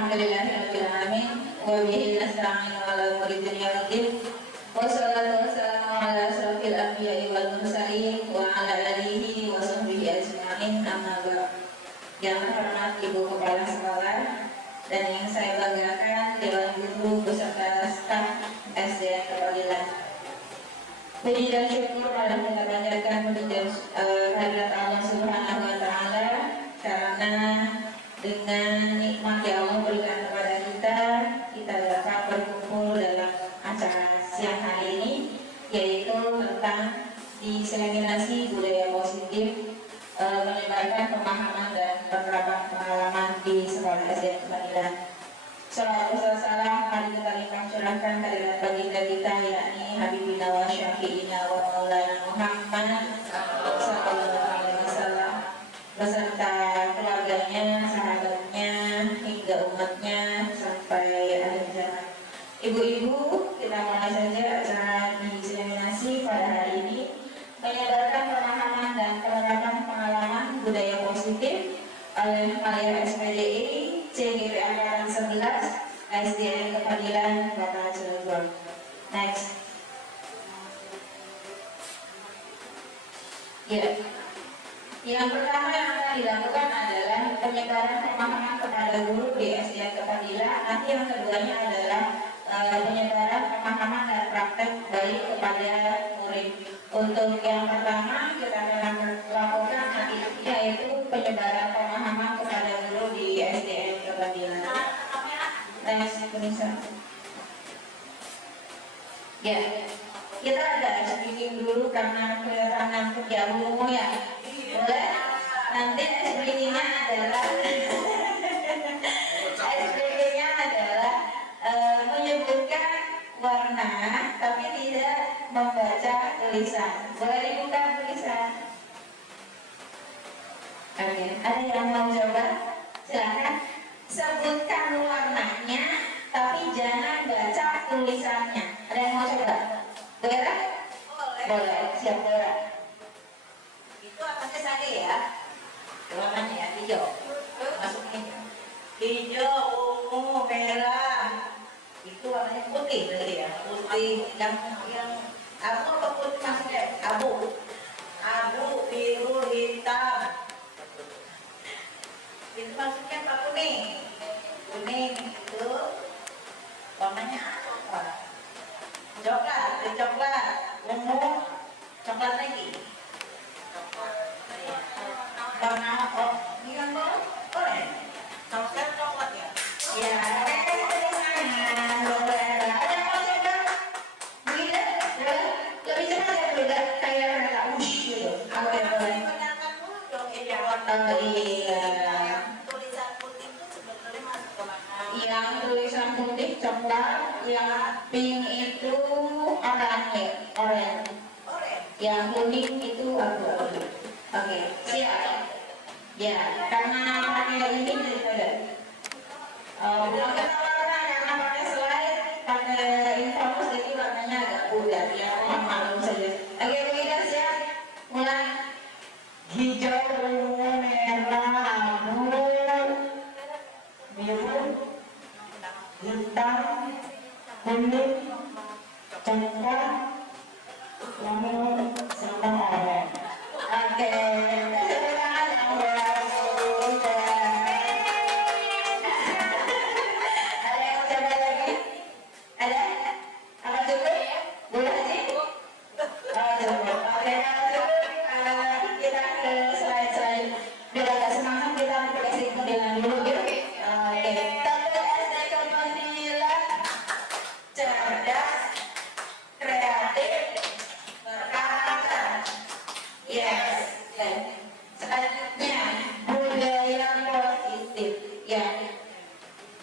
Alhamdulillahirabbil alamin wa bihi nasta'inu ala umuri dunya waddin. Wassalatu wassalamu ala asrofil anbiya'i wal mursalin wa ala alihi wa sahbihi ajma'in, amma ba'd. Yang terhormat Ibu Kepala Sekolah dan yang saya banggakan Dewan Guru beserta staf SDN Kepadilan. Puji dan syukur pada kita panjatkan kehadirat Allah Subhanahu wa Ta'ala, karena dengan nikmat yang Allah berikan kepada kita dapat berkumpul dalam acara siang hari ini, yaitu tentang diseminasi budaya positif, menyebarkan pemahaman dan penerapan pengalaman di sekolah SDN Kepadilan. Salawat wassalam mari kita limpah curahkan kehadirat baginda kita, yakni Habibina wa Syafi'ina wa Maulana Muhammad sallallahu alaihi wasallam beserta keluarganya, sahabatnya, hingga umatnya sampai akhir zaman. Ibu-ibu, kita mulai saja acara diseminasi pada hari ini, menyebarkan pemahaman dan penerapan pengalaman budaya positif oleh Malia SPDI CGP Angkatan 11 SDN Kepadilan Kota Cilegon. Next. Ya. Yang pertama yang akan dilakukan adalah penyebaran pemahaman kepada guru di SDN Kepadilan. Nanti yang keduanya adalah penyebaran pemahaman dan praktek baik kepada murid. Untuk yang pertama kita akan lakukan yaitu penyebaran pemahaman kepada guru di SDN Kepadilan. Next, bisa. Ya, kita ada speaking dulu karena kelihatan ngantuk ya Bu ya. Boleh? Nanti SPG-nya adalah SPG-nya adalah menyebutkan warna tapi tidak membaca tulisan. Boleh dibuka tulisan? Oke, ada yang mau coba? Silakan. Sebutkan warnanya tapi jangan baca tulisannya. Ada yang mau coba? Boleh? Boleh. Siap, boleh. Itu atasnya sage ya, warnanya ya, hijau. Masukin hijau, ungu, merah. Itu warnanya putih tadi ya, putih yang abu apa putih maksudnya? Abu, biru, hitam. Itu maksudnya apa? Kuning itu warnanya apa? Coklat, ungu, coklat lagi. Warna ini kan orange, coklat ya? Ya, boleh. Ada mau coba? Boleh, lebih cepat ya beda kayak mereka gitu. Boleh. Tanyakan dulu dong ini warna. Iya. Tulisan putih itu sebenarnya masuk ke mana? Yang tulisan putih coklat, yang pink itu oranye. Yang kuning itu abu-abu. Oke, siap. Ya, karena pakai ini daripada bukan kita warna, karena pakai slide, pakai inframus, jadi warnanya agak pudar ya, maklum saja. Oke, kita siap. Mulai. Hijau, ungu, merah, abu, biru, hitam, kuning, coklat, ungu, sama oranye. Oke. Selanjutnya, budaya positif. Ya,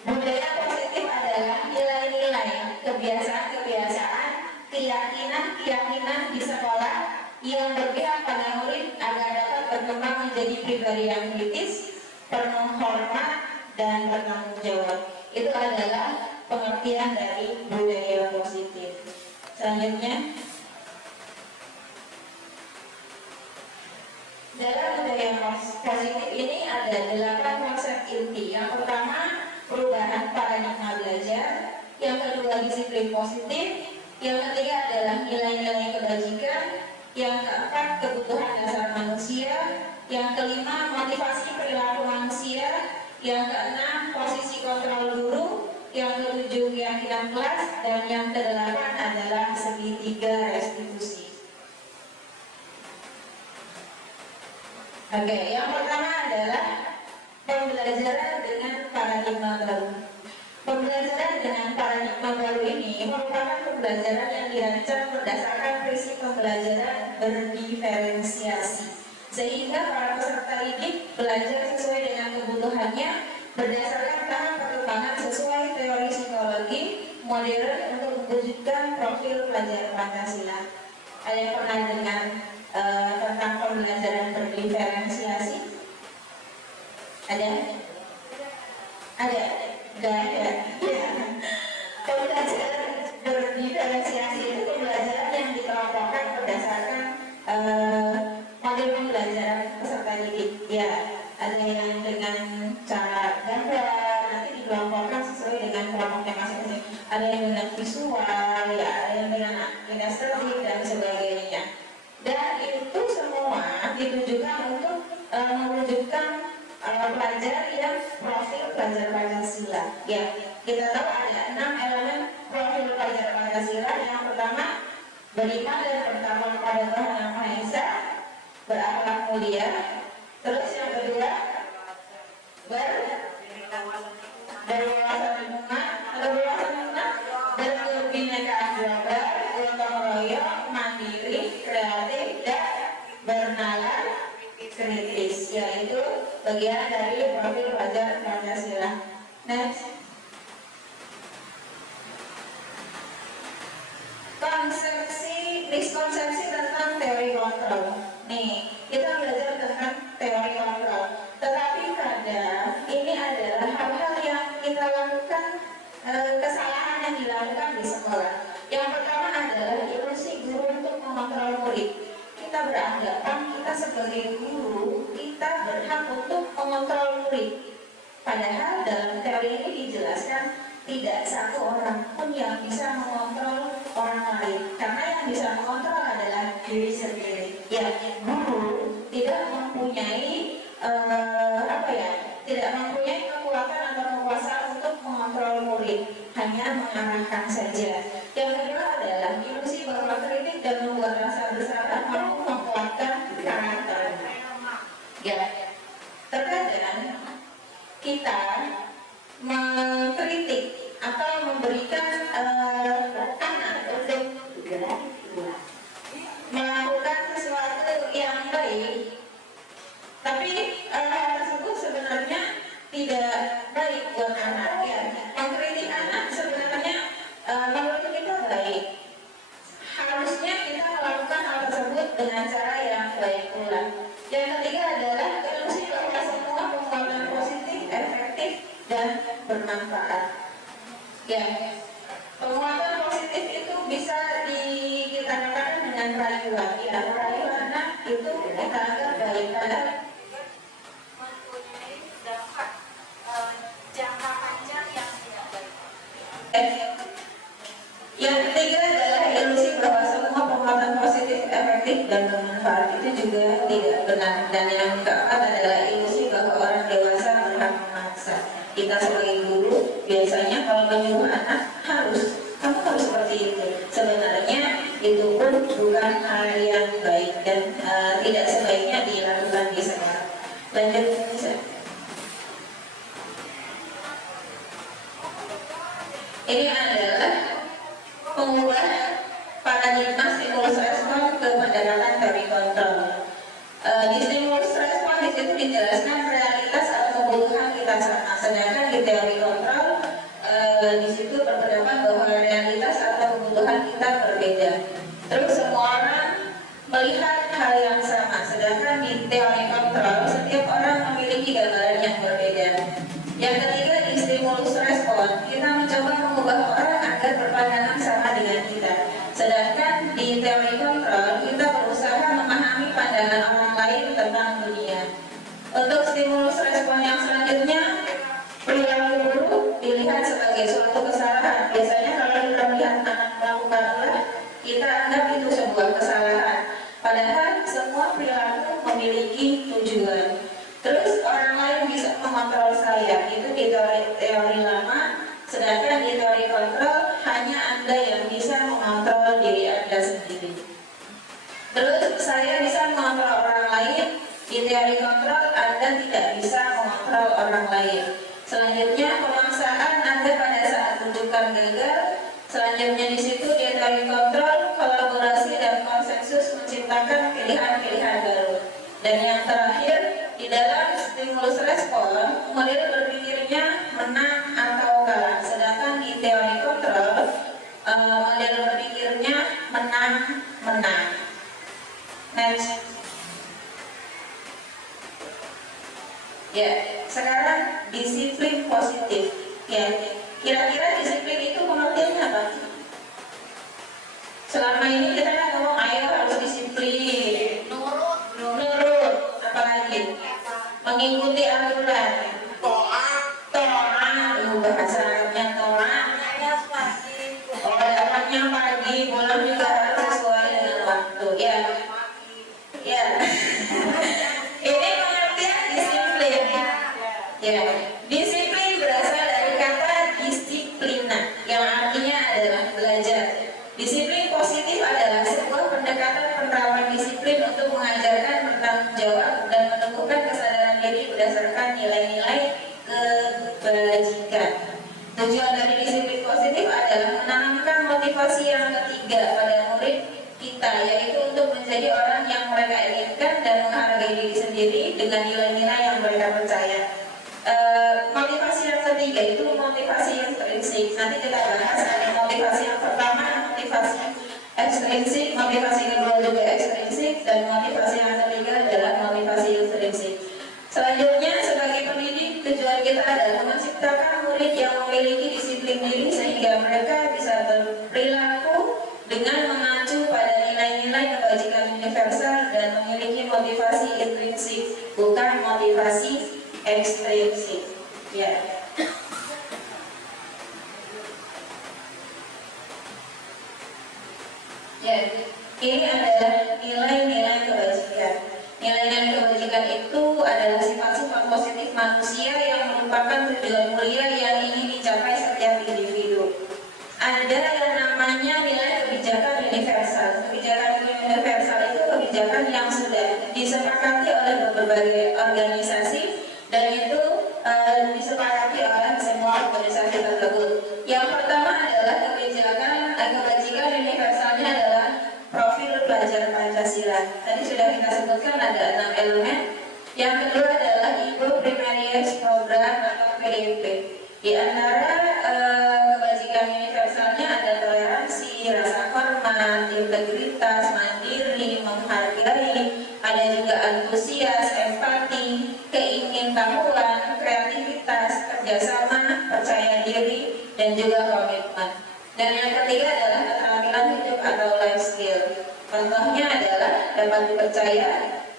budaya positif adalah nilai-nilai, kebiasaan-kebiasaan, keyakinan di sekolah yang berpihak pada murid agar dapat berkembang menjadi pribadi yang kritis, penuh hormat dan bertanggung jawab. Itu adalah pengertian dari budaya positif. Selanjutnya, dalam budaya positif ini ada 8 konsep inti. Yang pertama, perubahan disiplin positif. Yang ketiga adalah nilai-nilai kebajikan. Yang keempat, kebutuhan dasar manusia. Yang kelima, motivasi perilaku manusia. Yang keenam, posisi kontrol guru. Yang ketujuh, keyakinan kelas. Dan yang kedelapan adalah segitiga restitusi. Oke, yang pertama adalah pembelajaran dengan paradigma baru. Pembelajaran dengan paradigma baru ini merupakan pembelajaran yang dirancang berdasarkan prinsip pembelajaran berdiferensiasi, sehingga para peserta didik belajar sesuai dengan kebutuhannya berdasarkan tahap perkembangan sesuai teori psikologi modern untuk mewujudkan profil pelajar Pancasila. Ada yang pernah dengar tentang pembelajaran berdiferensiasi? Ada? Ada? Enggak ada? Pembelajaran berdiferensiasi itu pembelajaran yang dikelompokkan berdasarkan model pembelajaran peserta didik. Ya, ada yang dengan cara gambar, nanti dikelompokkan sesuai dengan kelompoknya masing-masing. Ada yang dengan visual, ya, ada yang dengan kinestetik dan sebagainya. Dan itu semua ditujukan untuk mewujudkan pelajar yang profil pelajar Pancasila. Ya, kita tahu ada 6 elemen profil pelajar Pancasila. Yang pertama, beriman dan bertakwa kepada Tuhan Yang Maha Esa, berakhlak mulia. Terus yang kedua, berwawasan lingkungan atau berwawasan lingkungan, berkebinekaan global, gotong royong, mandiri, kreatif, dan bernalar kritis, yaitu bagian dari profil pelajar Pancasila. Next. Miskonsepsi tentang teori kontrol. Nih, kita belajar tentang teori kontrol. Tetapi kadang ini adalah hal-hal yang kita lakukan, kesalahan yang dilakukan di sekolah. Yang pertama adalah ilusi guru untuk mengontrol murid. Kita beranggapan kita sebagai guru, kita berhak untuk mengontrol murid. Padahal dalam teori ini dijelaskan tidak satu orang pun yang bisa mengontrol orang lain, karena yang bisa mengontrol adalah diri sendiri. Ya, guru tidak mempunyai tidak mempunyai kekuatan atau kekuasaan untuk mengontrol murid, hanya mengarahkan saja. Yang kedua adalah ilusi bahwa kritik dan membuat rasa bersalah mampu menguatkan karakter. Ya, terkadang kita mengkritik atau memberikan anak untuk melakukan sesuatu yang baik, tapi hal tersebut sebenarnya tidak baik buat anak. Ya, mengkritik anak sebenarnya menurut kita baik. Harusnya kita melakukan hal tersebut dengan cara yang baik pula. Yang ketiga adalah ilusi bahwa semua penguatan positif, efektif, dan bermanfaat. Ya, penguatan positif itu bisa kita katakan dengan rayuan. Ya, rayuan anak itu kita anggap baik, padahal mempunyai dampak jangka panjang yang tidak baik. Yang ketiga adalah ilusi bahwa semua penguatan positif, efektif, dan bermanfaat. Itu juga tidak benar. Dan yang keempat adalah ilusi bahwa orang dewasa berhak memaksa. Kita sebagai guru biasanya kalau menyuruh anak kamu harus seperti itu. Sebenarnya itu pun bukan hal yang baik dan tidak sebaiknya dilakukan di sekolah. Lanjut. Ini adalah mengubah paradigma stimulus respon ke pendekatan teori kontrol. Di stimulus respon di situ dijelaskan realitas atau kebutuhan kita sama, sedangkan di teori kontrol di situ berpendapat bahwa realitas atau kebutuhan kita berbeda. Terus semua orang melihat hal yang sama, sedangkan di teori kontrol setiap orang memiliki gambaran yang berbeda. Yang ketiga, di stimulus respon kita mencoba mengubah orang agar berpandangan sama dengan kita, sedangkan di teori kontrol kita berusaha memahami pandangan orang lain tentang dunia. Untuk stimulus respon yang selanjutnya, perilaku buruk dilihat sebagai suatu kesalahan. Biasanya kalau kita anggap itu sebuah kesalahan. Padahal semua perilaku memiliki tujuan. Terus orang lain bisa mengontrol saya, itu di teori lama. Sedangkan di teori kontrol hanya Anda yang bisa mengontrol diri Anda sendiri. Terus saya bisa mengontrol orang lain. Di teori kontrol Anda tidak bisa mengontrol orang lain. Selanjutnya pemaksaan Anda pada saat rujukan gagal. Selanjutnya di situ di teori kontrol, kolaborasi dan konsensus menciptakan pilihan-pilihan baru. Dan yang terakhir, di dalam stimulus respon, model berpikirnya menang atau kalah. Sedangkan di teori kontrol, model berpikirnya menang-menang. Next. Ya, sekarang disiplin positif. Ya, kira-kira disiplin itu pengertiannya apa? Selama ini kita ngomong ayo harus disiplin, nurut, apalagi mengikuti aturan, to'at, bahasa Arabnya to'at. Oh, dapatnya pagi, pulang juga harus sesuai dengan waktu. Ya, ya. Ini pengertian disiplin. Ya, disiplin berasal dari kata disiplina, yang artinya adalah belajar. Disiplin positif adalah sebuah pendekatan penerapan disiplin untuk mengajarkan bertanggung jawab dan menumbuhkan kesadaran diri berdasarkan nilai-nilai kebajikan. Tujuan dari disiplin positif adalah menanamkan motivasi yang ketiga pada murid kita, yaitu untuk menjadi orang yang mereka inginkan dan menghargai diri sendiri dengan nilai-nilai yang mereka percaya. Motivasi yang ketiga itu motivasi yang intrinsik. Nanti kita bahas ada motivasi yang pertama, motivasi ekstrinsik, motivasi kedua juga ekstrinsik, dan motivasi yang ketiga adalah motivasi intrinsik. Selanjutnya sebagai pendidik, tujuan kita adalah menciptakan murid yang memiliki disiplin diri sehingga mereka bisa berperilaku dengan mengacu pada nilai-nilai kebajikan universal dan memiliki motivasi intrinsik, bukan motivasi ekstrinsik. Ya. Ya, ini adalah nilai-nilai kebajikan. Nilai-nilai kebajikan itu adalah sifat-sifat positif manusia yang merupakan tujuan mulia yang ingin dicapai setiap individu. Ada yang namanya nilai kebijakan universal. Kebijakan universal itu kebijakan yang sudah disepakati oleh berbagai organisasi dan itu disepakati oleh semua organisasi tersebut. Yang pertama adalah kebajikan universalnya adalah profil pelajar Pancasila. Tadi sudah kita sebutkan ada 6 elemen. Yang kedua adalah Ibu Primarius Program atau PDP. Di antara kebajikan universalnya ada toleransi, rasa hormat, integritas, mandiri, menghargai, ada juga antusias, empati, keingintahuan, kreativitas, kerjasama, percaya diri, dan juga komitmen. Dan yang ketiga adalah keterampilan hidup atau life skill. Contohnya adalah dapat dipercaya,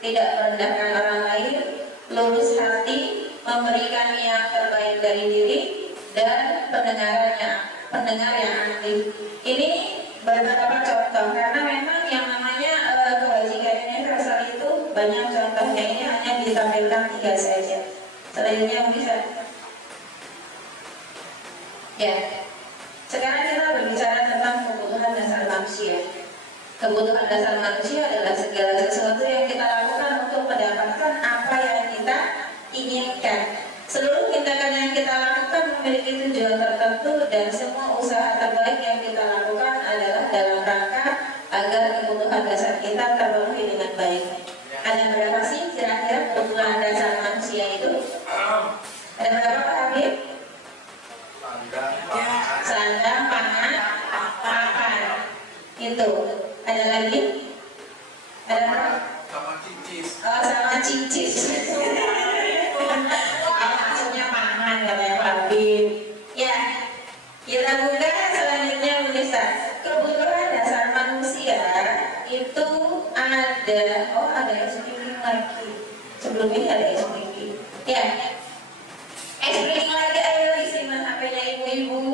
tidak merendahkan orang lain, lurus hati, memberikan yang terbaik dari diri, dan pendengar yang aktif. Ini beberapa contoh karena memang yang namanya kebajikan universal itu banyak contohnya. Ini hanya ditampilkan 3 saja. Selanjutnya bisa. Ya. Sekarang kita berbicara tentang kebutuhan dasar manusia. Kebutuhan dasar manusia adalah segala sesuatu yang kita lakukan untuk mendapatkan apa yang kita inginkan. Seluruh tindakan yang kita lakukan memiliki tujuan tertentu dan semua usaha terbaik yang kita lakukan adalah dalam rangka agar kebutuhan dasar kita terpenuhi dengan baik. Ada berapa sih kira-kira kebutuhan dasar manusia itu? Ada berapa Pak Habib? Sandang, pangan, papan. Itu. Ada lagi? Ada berapa? Sama cicis. Oh, sama cicis. Maksudnya pangan katanya Pak Habib. Ya, kita buka selanjutnya bisa. Kebutuhan dasar manusia itu ada. Oh, ada speaking lagi. Sebelum ini ada speaking. Ya. Speaking lagi, ayo isi HP-nya ibu-ibu.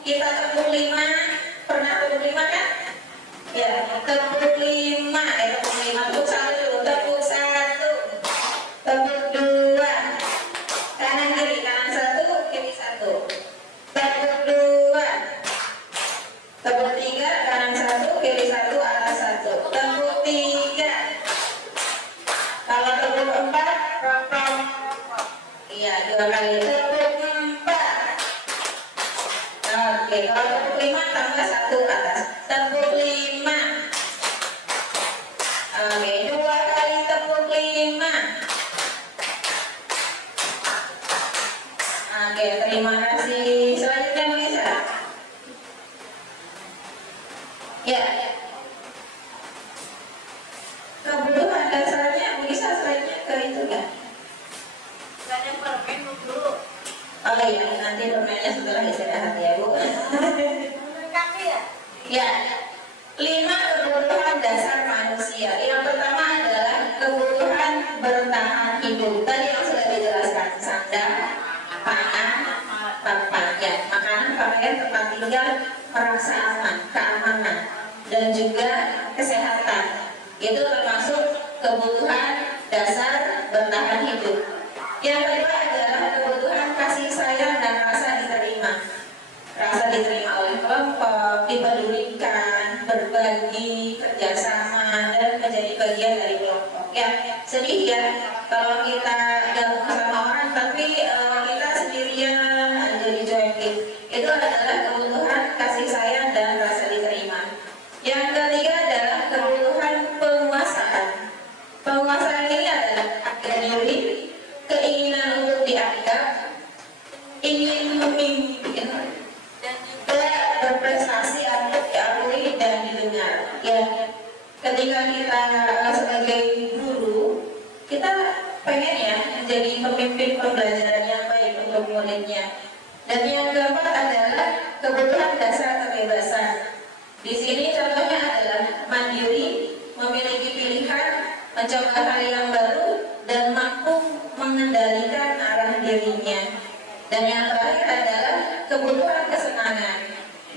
Kita ketemu 5. Pernah ketemu 5 kan? Tepuk 3, kanan 1, kiri 1, atas 1. Tepuk 3. Kalau tepuk 4, rokok. Iya, 2 kali. Tepuk 4. Oke, kalau tepuk 5 tambah 1 atas. Tepuk 5. Oke, 2 kali tepuk 5. Oke, terima kasih. Selanjutnya Melisa. Ya. Kebutuhan dasarnya bisa selanjutnya ke itu kan? Saya permen dulu. Oh iya, nanti permennya setelah istirahat ya Bu. Kaki ya? Ya, 5 kebutuhan dasar manusia. Yang pertama adalah kebutuhan bertahan hidup. Tadi yang sudah dijelaskan, sandang, pangan, pakaian, makanan, pakaian, tempat tinggal, merasa aman, keamanan, dan juga kesehatan. Itu termasuk kebutuhan dasar bertahan hidup. Yang kedua adalah kebutuhan kasih sayang dan rasa diterima. Rasa diterima oleh kelompok, dipedulikan, berbagi, kerjasama, dan menjadi bagian dari kelompok. Ya, sedih ya kalau kita gabung sama orang tapi kita sendirian aja dicuekin. Itu adalah kebutuhan kasih sayang dan rasa diterima. Yang ketiga adalah kebutuhan penguasaan. Penguasaan ini adalah harga diri, keinginan untuk dianggap, ingin memimpin, dan juga berprestasi untuk diakui dan didengar. Ya, ketika kita sebagai guru, kita pengen ya menjadi pemimpin pembelajaran yang baik untuk muridnya. Dan yang keempat adalah kebutuhan dasar kebebasan. Di sini contohnya adalah mandiri, memiliki pilihan, mencoba hal yang baru, dan mampu mengendalikan arah dirinya. Dan yang terakhir adalah kebutuhan kesenangan,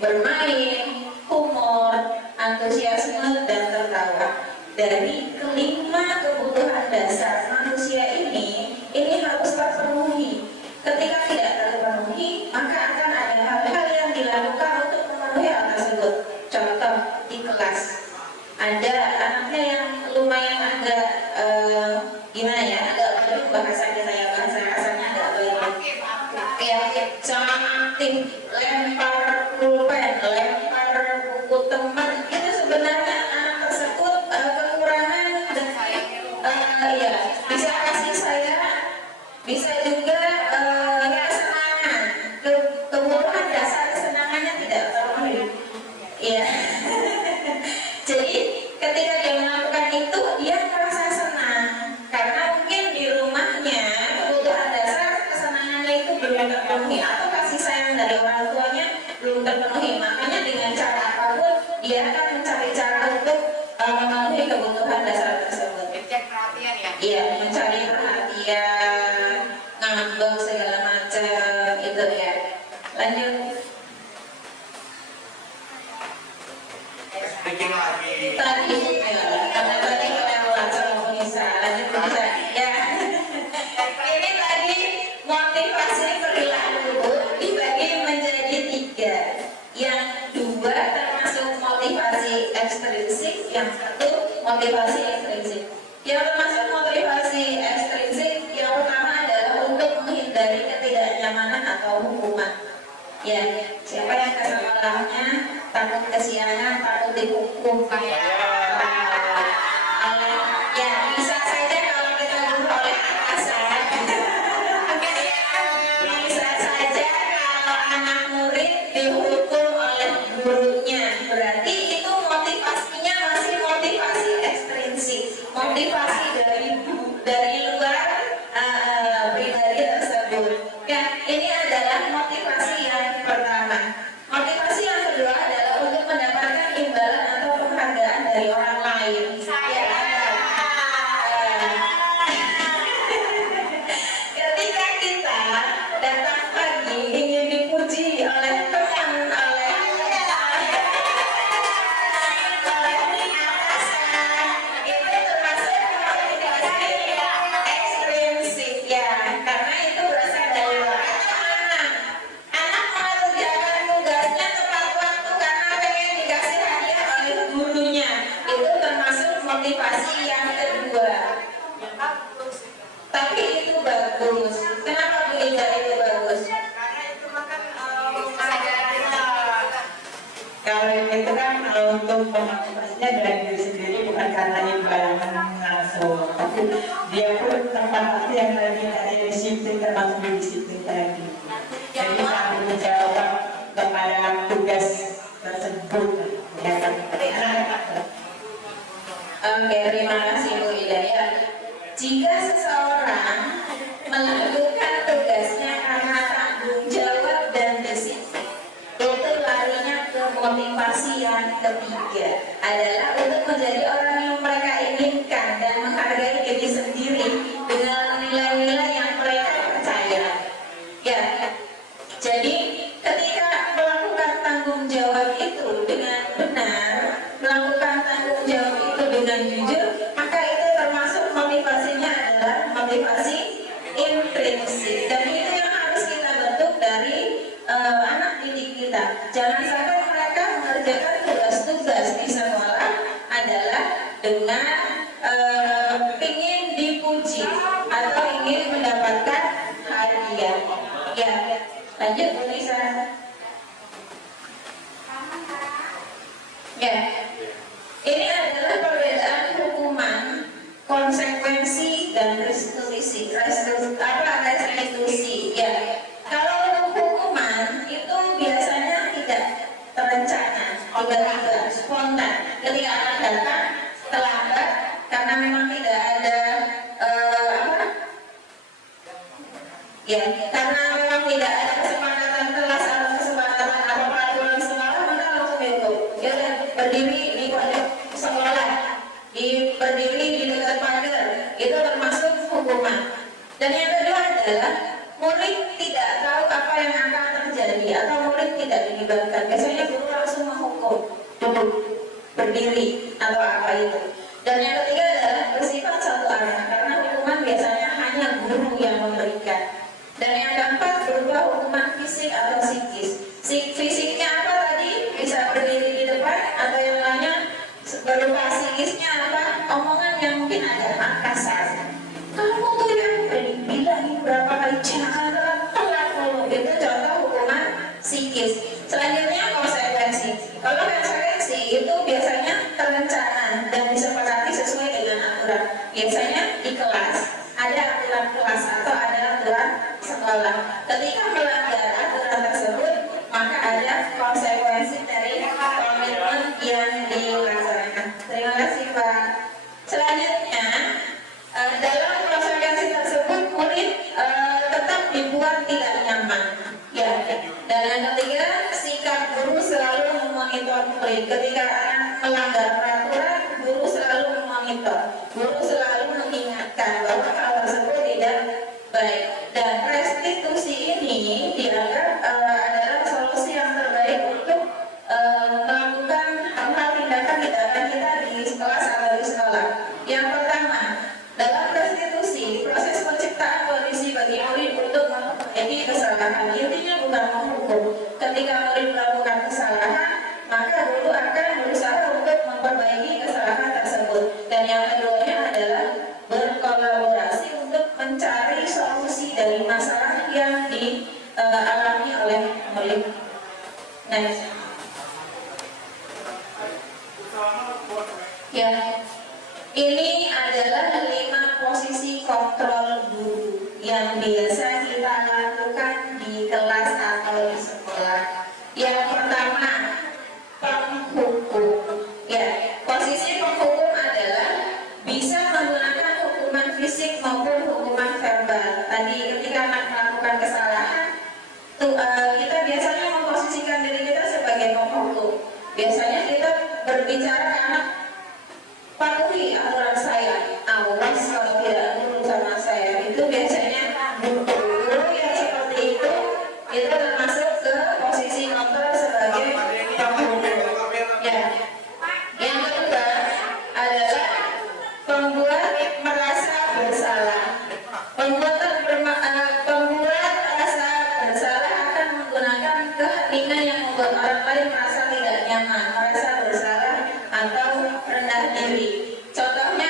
bermain, humor, antusiasme, dan tertawa. Dari kelima kebutuhan dasar manusia ini harus terpenuhi. Ketika tidak terpenuhi, maka akan ada hal-hal yang dilakukan untuk memenuhi hal tersebut. Contoh di kelas, ada anaknya yang lumayan agak gimana ya, agak belum bahasanya, saya bahasa kasarnya agak belum. Ya, jangan aktif, lempar pulpen, lempar buku teman, itu sebenarnya anak tersebut kekurangan dan ya bisa kasih saya, bisa juga kesenangan, kebutuhan dasar kesenangannya tidak terpenuhi. Ya, jadi ketika dia melakukan itu dia merasa senang karena mungkin di rumahnya kebutuhan dasar kesenangannya itu belum terpenuhi atau kasih sayang dari orang tuanya belum terpenuhi. Makanya dengan cara apapun dia akan mencari cara untuk memenuhi kebutuhan dasar tersebut. Cek perhatian ya? Iya, mencari perhatian, ngambek segala macam itu ya. Lanjut. Bikin lagi. Tadi ya, karena tadi kelewat sama Nisa. Lanjut bisa ya. Ini tadi motivasi perilaku dibagi menjadi 3. Yang 2 termasuk motivasi ekstrinsik, yang 1 motivasi intrinsik. Yang termasuk motivasi ekstrinsik yang pertama adalah untuk menghindari ketidaknyamanan atau hukuman. Ya, siapa yang ke sekolahnya takut kesiangan, takut dihukum? Ya, bisa saja kalau kita guru oleh atasan. Bisa saja kalau anak murid dihukum oleh gurunya. Berarti itu motivasinya masih motivasi ekstrinsik, motivasi dari luar pribadi tersebut. Ya, ini adalah motivasi yang pertama. Motivasi yang kedua adalah untuk mendapatkan imbalan atau penghargaan dari orang lain. Ketika kita datang pagi ingin dipuji oleh teman, oleh atasan, itu termasuk Kalau itu kan untuk memotivasinya dari diri sendiri, bukan karena imbalan langsung, tapi dia pun tempat hati yang tadi ada disiplin, termasuk disiplin tadi. Jadi tanggung jawab kepada tugas tersebut. Ya kan? Oke, terima kasih Bu Hidayah. Jika seseorang melakukan tugasnya karena tanggung jawab dan disiplin, itu larinya ke motivasi yang ketiga, adalah untuk menjadi orang yang mereka inginkan dan menghargai diri sendiri dengan nilai-nilai yang mereka percaya. Ya, jadi ketika melakukan tanggung jawab itu dengan benar, melakukan tanggung jawab itu dengan jujur, maka itu termasuk motivasinya adalah motivasi intrinsik, dan itu yang harus kita bentuk dari anak didik kita. Jangan sampai mereka mengerjakan tugas-tugas di sekolah adalah dengan ingin dipuji atau ingin mendapatkan hadiah. Ya, lanjut Bu Lisa. Ya, ini adalah perbedaan hukuman, konsekuensi dan restitusi. Restitusi. Ya, kalau untuk hukuman itu biasanya tidak terencana, tiba-tiba, spontan. Ketika anak datang terlambat karena memang tidak ada ya, karena memang tidak ada kesepakatan kelas atau kesepakatan apa-apa di sekolah, maka langsung itu ya udah berdiri di pojok sekolah, berdiri di dekat pagar, itu termasuk hukuman. Dan yang kedua adalah murid tidak tahu apa yang akan terjadi atau murid tidak dilibatkan. Biasanya guru langsung menghukum, duduk, berdiri atau apa itu. Dan yang ketiga adalah bersifat satu arah, karena hukuman biasanya hanya guru yang memberikan. Dan yang keempat berupa hukuman fisik atau psikis. Fisiknya apa tadi? Bisa berdiri di depan, atau yang lainnya berupa psikisnya apa? Omongan yang mungkin agak kasar. Kamu tuh yang bilangin berapa kali jangan telat mulu. Itu contoh hukuman psikis. Selanjutnya konsekuensi. Kalau konsekuensi itu biasanya terencana dan disepakati sesuai dengan aturan. Biasanya di kelas ada aturan kelas atau ada aturan sekolah. Ketika melanggar aturan tersebut, maka ada konsekuensi dari komitmen yang dilaksanakan. Terima kasih Pak. Selanjutnya, dalam konsekuensi tersebut murid tetap dibuat tidak nyaman. Ya. Dan yang ketiga, sikap guru selalu memonitor murid. Ketika anak melanggar peraturan, guru selalu memonitor. Guru selalu mengingatkan bahwa hal tersebut tidak baik. Dan restitusi ini dianggap adalah solusi yang terbaik untuk melakukan hal-hal tindakan-tindakan kita di kelas atau di sekolah. Yang pertama, dalam restitusi, proses penciptaan kondisi bagi murid untuk memperbaiki kesalahan. Intinya bukan menghukum. Ketika murid melakukan kesalahan, maka guru akan berusaha untuk memperbaiki kesalahan tersebut. Dan yang keduanya adalah berkolaborasi untuk mencari solusi dari masalah yang dialami oleh murid. Next. Ya, ini adalah 5 posisi kontrol guru yang biasa kita lakukan di kelas atau di sekolah. Yang pertama, penghukum. Ya, posisi penghukum adalah bisa menggunakan hukuman fisik maupun hukuman verbal. Tadi ketika anak melakukan kesalahan, kita biasanya memposisikan diri kita sebagai penghukum. Biasanya kita berbicara ke anak, patuhi aturan saya, awas kalau tidak nurut sama saya. Itu biasanya guru yang seperti itu termasuk ke posisi kontrol sebagai penghukum. Ya. Yang kedua adalah pembuat merasa bersalah. Pembuat merasa bersalah akan menggunakan keheningan yang membuat orang lain merasa tidak nyaman, merasa bersalah atau rendah diri. Contohnya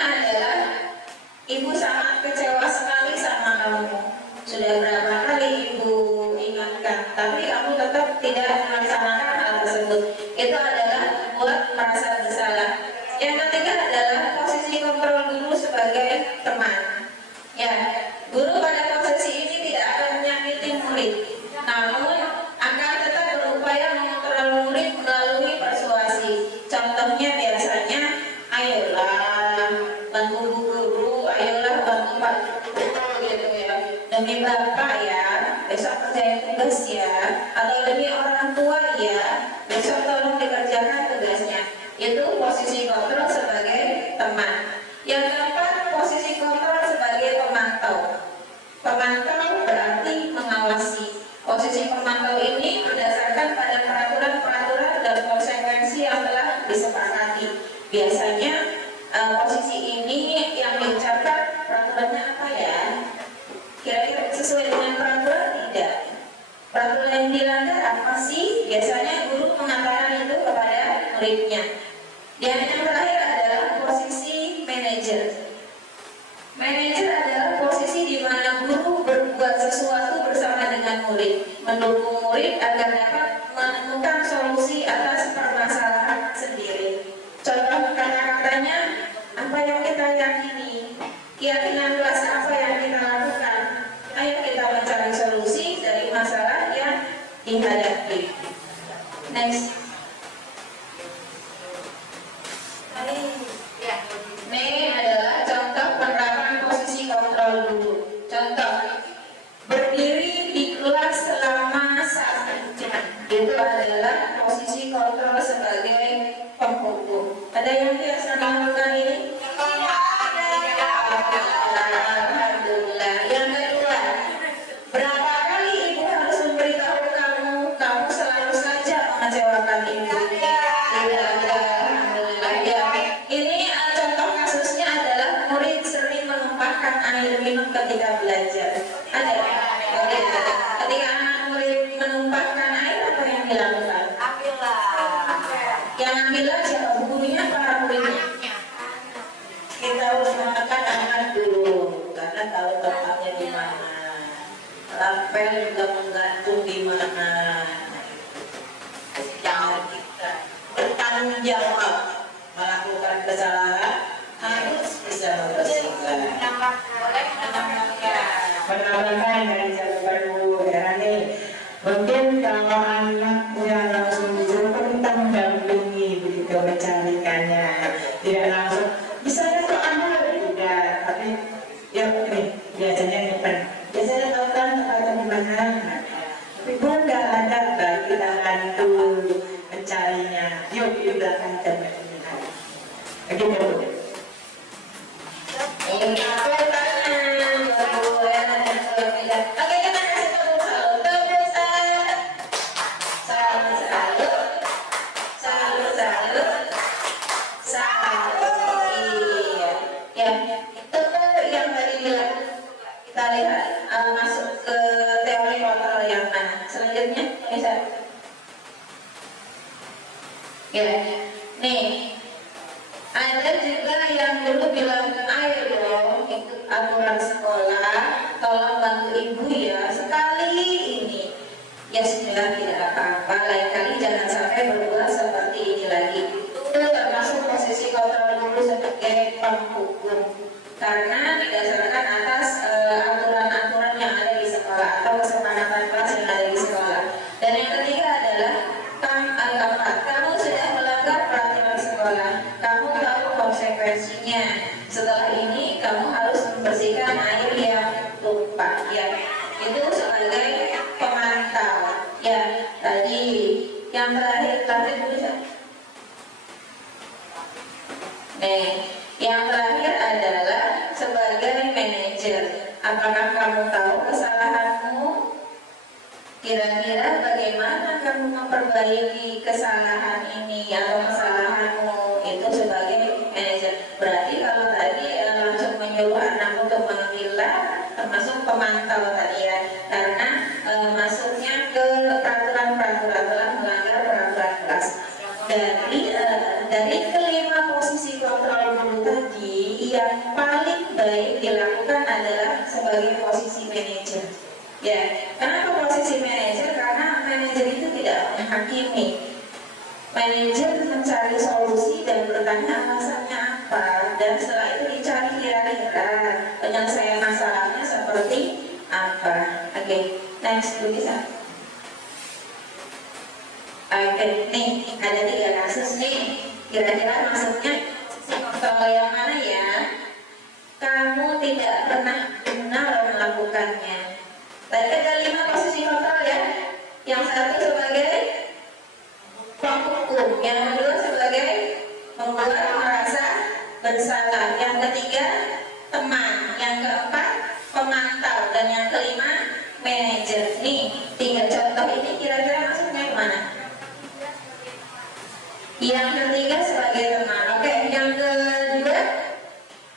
Itu adalah membuat merasa bersalah. Yang ketiga adalah posisi kontrol guru sebagai teman. Ya, guru pada posisi ini tidak akan menyakiti murid, namun akan tetap berupaya mengontrol murid melalui persuasi. Contohnya biasanya, ayolah bantu guru, ayolah bantu Pak Guru gitu ya. Demi Bapak ya, besok kerjain tugas ya. Atau demi orang tua ya, besok tolong dikerjakan tugasnya. Itu posisi kontrol sebagai teman. Yang keempat, posisi kontrol sebagai pemantau. Pemantau berarti mengawasi. Posisi pemantau ini berdasarkan pada peraturan-peraturan dan konsekuensi yang telah disepakati. Biasanya posisi ini yang diucapkan peraturannya apa ya? Kira-kira sesuai dengan peraturan tidak? Peraturan yang dilanggar apa sih? Biasanya guru mengatakan itu kepada muridnya. Dan yang terakhir adalah posisi manajer. Manajer adalah posisi di mana guru berbuat sesuatu bersama dengan murid, mendukung murid agar dapat menemukan solusi atas permasalahan sendiri. Contoh kata-katanya, apa yang kita yakini, keyakinan kelas apa yang kita lakukan. Ayo kita mencari solusi dari masalah yang dihadapi. Next. Ini adalah contoh penerapan posisi kontrol dulu. Contoh, berdiri di kelas selama 1 jam. Itu adalah posisi kontrol sebagai penghukum. Ada yang biasa melakukan ini? Alhamdulillah. Yang kedua, berapa kali ibu harus memberitahu kamu selalu saja mengecewakan ibu? Tidak ada. Alhamdulillah. Ya. Ini contoh kasusnya adalah murid sering menumpahkan air minum ketika belajar. Ada? Oke. Ketika anak murid menumpahkan air, apa yang dilakukan? Yang ambillah siapa? Gurunya para muridnya? Kita harus mengangkat anak dulu karena tahu tempatnya di mana. Lampel juga menggantung di mana. Jangan kita bertanggung jawab melakukan kesalahan, harus bisa membersihkan. Menambahkan dari jawaban Bu Erani, mungkin kalau anakku yang langsung disuruh kita mendampingi begitu mencarikannya, tidak langsung misalnya kok anda tidak, tapi ya ini biasanya nyimpen, biasanya tahu kan atau gimana, tapi bunda ada baik kita bantu mencarinya, yuk di belakang kita begitu. Kita lihat masuk ke teori kontrol yang mana. Selanjutnya, bisa. Ya, nih. Ada juga yang dulu bilang, ayo dong ikut aturan sekolah, tolong bantu ibu ya, sekali ini. Ya sudah, tidak apa-apa, lain kali jangan sampai berbuat seperti ini lagi. Itu termasuk posisi kontrol dulu sebagai penghukum. Karena didasarkan atas aturan-aturan yang ada di sekolah atau kesepakatan kelas yang ada di sekolah. Dan yang ketiga adalah kamu sudah melanggar peraturan sekolah, kamu tahu konsekuensinya. Setelah ini kamu harus membersihkan air yang tumpah. Ya, itu sebagai pemantau. Ya, tadi yang terakhir bisa. Nih, yang terakhir adalah sebagai manajer. Apakah kamu tahu kesalahanmu? Kira-kira bagaimana kamu memperbaiki kesalahan ini atau kesalahanmu? Itu sebagai manajer. Berarti kalau tadi langsung menyuruh anak untuk memilah, termasuk pemantau tadi ya, karena masuknya ke peraturan-peraturan, telah melanggar peraturan kelas. Dari kelima posisi kontrol dulu tadi, yang paling baik dilakukan adalah sebagai posisi manajer. Ya, kenapa posisi manajer? Karena manajer itu tidak menghakimi. Manajer mencari solusi dan bertanya alasannya apa, dan setelah itu dicari kira-kira penyelesaian masalahnya seperti apa. Oke, next Bu Lisa. Oke, nih ada 3 kasus nih. Kira-kira maksudnya kalau yang mana ya? Kamu tidak pernah benar melakukannya. Tadi ada 5 posisi total ya. Yang satu sebagai penghukum, yang kedua sebagai membuat merasa bersalah, yang ketiga teman, yang keempat pemantau, dan yang kelima manajer. Nih 3 contoh ini kira-kira maksudnya kemana? Yang ketiga sebagai teman. Oke, yang kedua,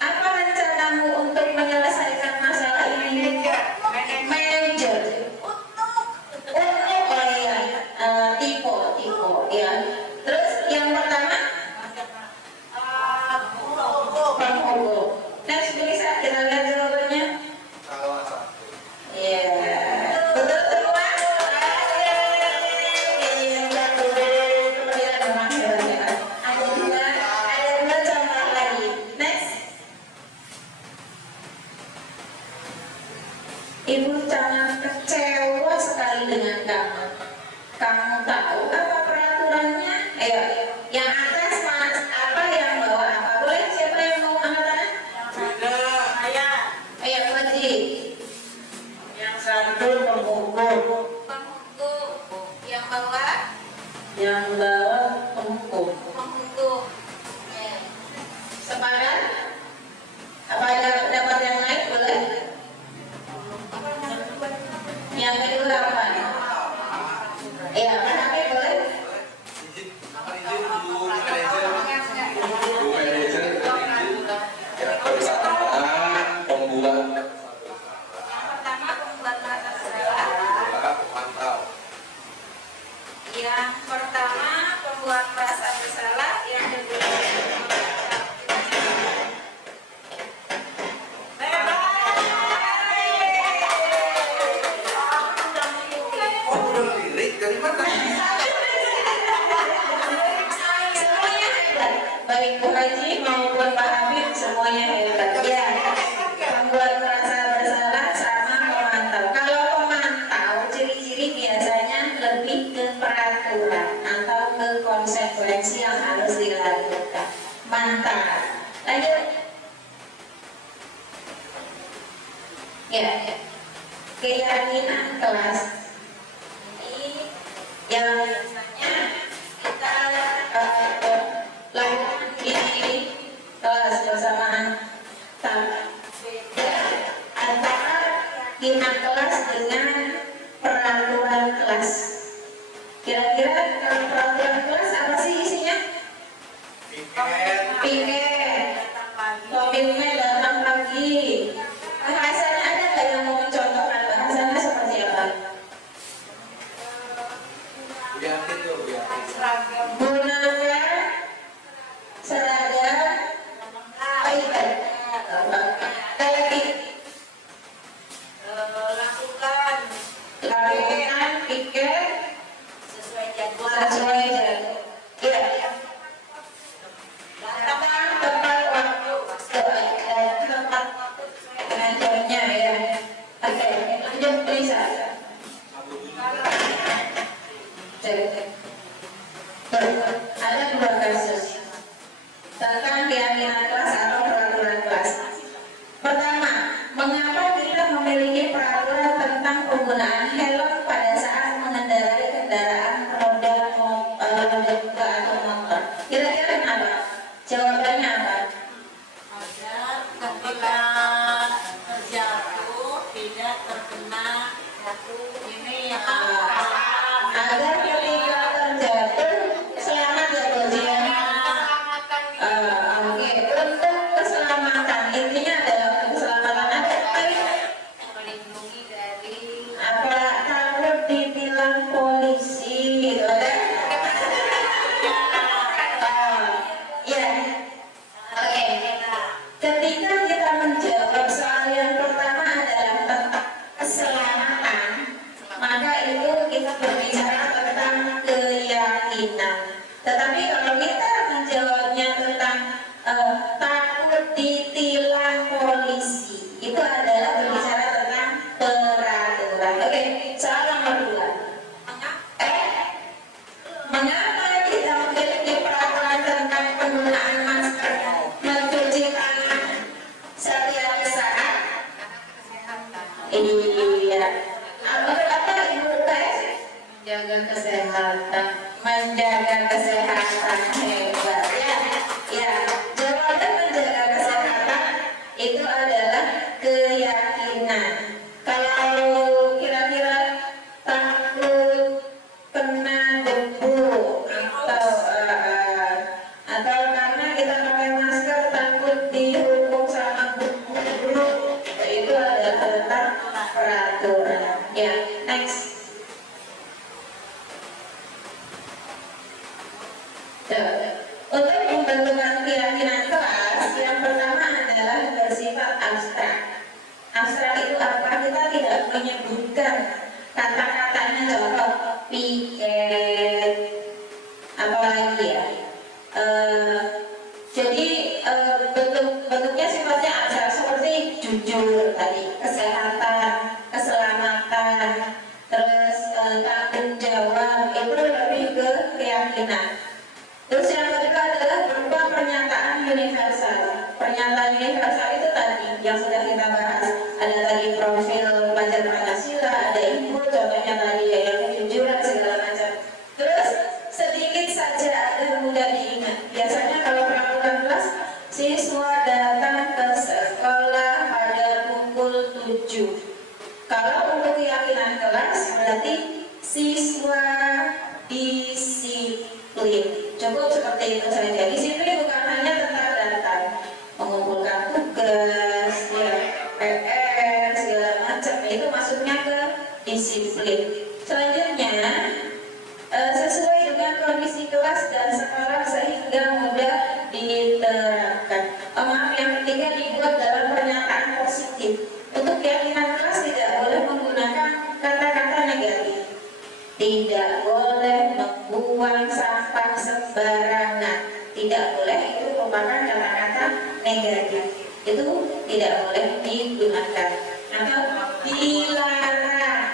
apa rencanamu untuk menyelesaikan masalah ini? Manajer. Oh iya, tipe ya. Terus yang pertama penghukum. Next bisa kita lihat jawabannya. Iya, betul semua. Kemudian memang hebat. Ada dua contoh lagi. Next. Ibu sangat kecewa sekali dengan kamu. Kamu tahu apa peraturannya? Ayo, yang atas mas apa, yang bawah apa? Boleh siapa yang mau angkat tangan? Ayo, Bu Haji. Yang satu penghukum. Yang bawah? Yang bawah penghukum. Ya. Sepakat? Apa ada pendapat yang lain? Boleh? Yang kedua apa? Iya, kenapa boleh? Yang pertama pembuat merasa bersalah, yang kedua semuanya hebat. Baik Bu Haji maupun Pak Habib semuanya hebat. Ya, membuat merasa bersalah sama pemantau. Kalau pemantau ciri-ciri biasanya lebih ke peraturan atau ke konsekuensi yang harus dilakukan. Mantap. Lanjut. Ya, keyakinan kelas. Ini yang biasanya kita lakukan di kelas bersamaan. Beda antara keyakinan kelas dengan peraturan kelas. Kira-kira kalau peraturan kelas apa sih isinya? Piket. Komitmen datang pagi. Bahasanya ada nggak yang mau mencontohkan bahasanya seperti apa? Gunakan seragam iPad. Lagi. Lakukan piket sesuai jadwal. Ya. Tepat waktu dan tepat dengan jamnya ya. Oke, lanjut Lisa. Ada 2 kasus tentang keyakinan kelas atau peraturan kelas. Pertama, mengapa kita memiliki peraturan tentang penggunaan helm pada saat mengendarai kendaraan roda 2 atau motor? Kira-kira kenapa? Jawabannya apa? Agar ketika terjatuh tidak terkena ini ya, Agar ketika terjatuh selamat ya Bojian. Oke, untuk keselamatan intinya adalah untuk keselamatan apa? melindungi dari Apa takut ditilang polisi gitu kan? Ya, Untuk pembentukan keyakinan kelas, yang pertama adalah bersifat abstrak. Abstrak itu apa? Kita tidak menyebutkan kata-katanya, contoh piket, apalagi ya. Jadi bentuknya sifatnya abstrak seperti jujur tadi, kesehatan, keselamatan, terus tanggung jawab, itu lebih ke keyakinan. Terus yang kedua adalah berupa pernyataan universal. Pernyataan universal itu tadi yang sudah kita bahas. Ada tadi profil pelajar Pancasila, ada input, contohnya tadi ya yang kejujuran segala macam. Terus sedikit saja agar mudah diingat. Biasanya kalau peraturan kelas, siswa datang ke sekolah pada pukul 7. Kalau untuk keyakinan kelas berarti siswa disiplin. Cukup seperti itu saja. Disiplin bukan hanya tentang datang, mengumpulkan tugas, ya, PR, segala macam. Itu maksudnya ke disiplin. Selanjutnya, sesuai dengan kondisi kelas dan sekolah sehingga mudah diterapkan. Maaf, yang ketiga dibuat dalam pernyataan positif. Untuk keyakinan kelas tidak boleh menggunakan kata-kata negatif. Tidak boleh membuang sampah sembarangan. Tidak boleh, itu merupakan kata-kata negatif. Itu tidak boleh digunakan. Atau dilarang,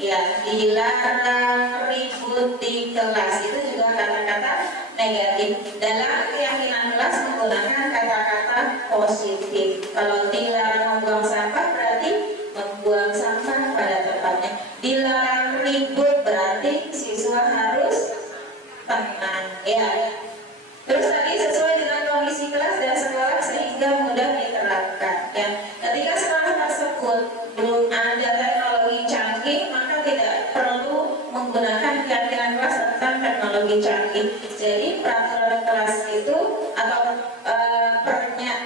ya, dilarang ribut di kelas. Itu juga kata-kata negatif. Dalam keyakinan kelas menggunakan kata-kata positif. Kalau dilarang membuang sampah berarti membuang sampah pada tempatnya. Dilarang ribut berarti siswa harus tenang, ya. Terus tadi sesuai dengan kondisi kelas dan sekolah sehingga mudah diterapkan, ya. Ketika sekolah tersebut belum ada teknologi canggih, maka tidak perlu menggunakan keyakinan kelas tentang teknologi canggih. Jadi peraturan kelas itu atau